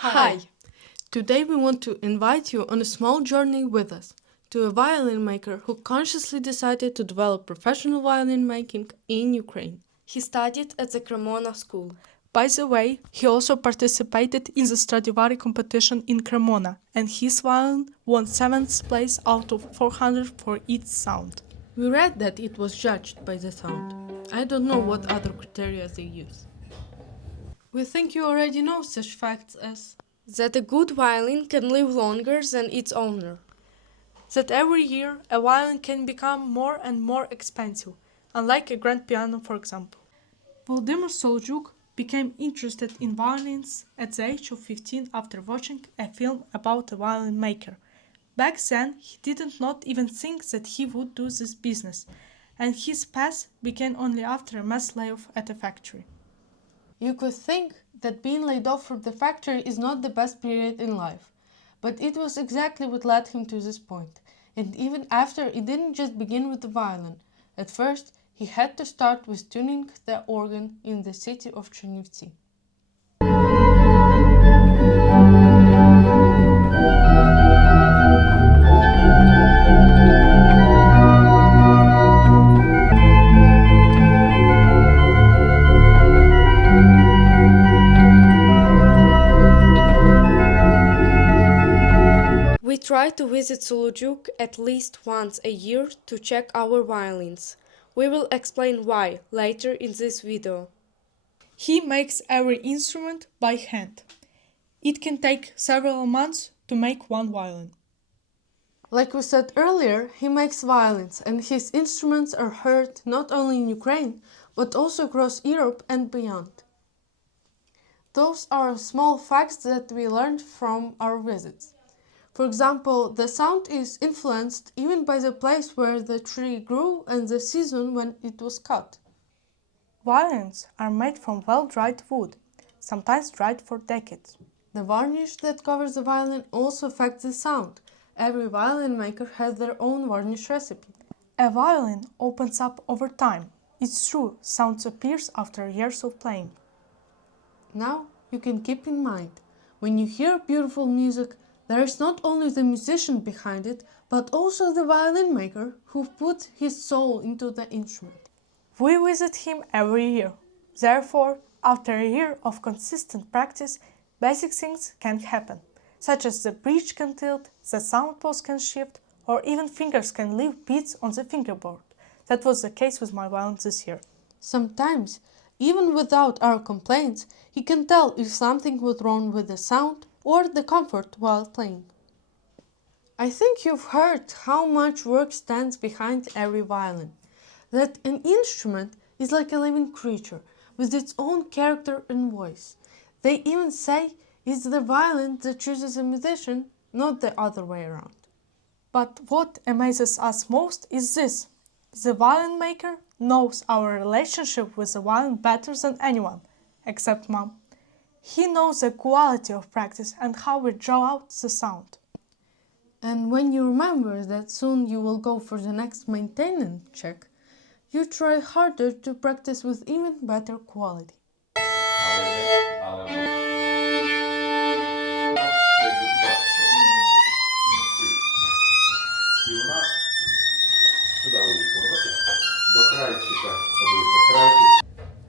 Hi! Today we want to invite you on a small journey with us to a violin maker who consciously decided to develop professional violin making in Ukraine. He studied at the Cremona school. By the way, he also participated in the Stradivari Competition in Cremona, and his violin won 7th place out of 400 for its sound. We read that it was judged by the sound. I don't know what other criteria they use. We think you already know such facts as That a good violin can live longer than its owner. That every year a violin can become more and more expensive, unlike a grand piano, for example. Volodymyr Sologzhuk became interested in violins at the age of 15 after watching a film about a violin maker. Back then, he didn't not even think that he would do this business, and his path began only after a mass layoff at a factory. You could think that being laid off from the factory is not the best period in life, but it was exactly what led him to this point. And even after, it didn't just begin with the violin. At first, he had to start with tuning the organ in the city of Chernivtsi. We try to visit Sologzhuk at least once a year to check our violins. We will explain why later in this video. He makes every instrument by hand. It can take several months to make one violin. Like we said earlier, he makes violins, and his instruments are heard not only in Ukraine, but also across Europe and beyond. Those are small facts that we learned from our visits. For example, the sound is influenced even by the place where the tree grew and the season when it was cut. Violins are made from well-dried wood, sometimes dried for decades. The varnish that covers the violin also affects the sound. Every violin maker has their own varnish recipe. A violin opens up over time. It's true, sound appears after years of playing. Now, you can keep in mind, when you hear beautiful music, there is not only the musician behind it, but also the violin maker who put his soul into the instrument. We visit him every year. Therefore, after a year of consistent practice, basic things can happen, such as the bridge can tilt, the sound post can shift, or even fingers can leave beads on the fingerboard. That was the case with my violin this year. Sometimes, even without our complaints, he can tell if something was wrong with the sound or the comfort while playing. I think you've heard how much work stands behind every violin. That an instrument is like a living creature with its own character and voice. They even say it's the violin that chooses a musician, not the other way around. But what amazes us most is this. The violin maker knows our relationship with the violin better than anyone, except Mom. He knows the quality of practice and how we draw out the sound. And when you remember that soon you will go for the next maintenance check, you try harder to practice with even better quality.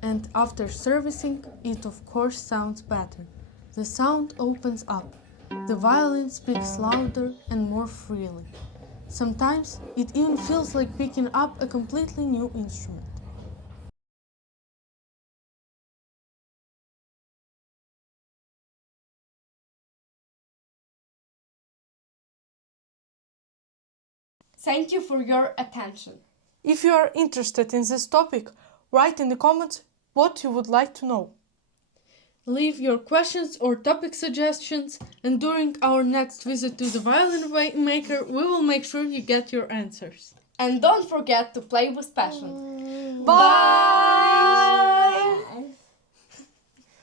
And after servicing, it of course sounds better. The sound opens up. The violin speaks louder and more freely. Sometimes it even feels like picking up a completely new instrument. Thank you for your attention. If you are interested in this topic, write in the comments what you would like to know. Leave your questions or topic suggestions, and during our next visit to the violin maker, we will make sure you get your answers. And don't forget to play with passion. Bye!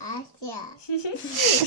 Ася.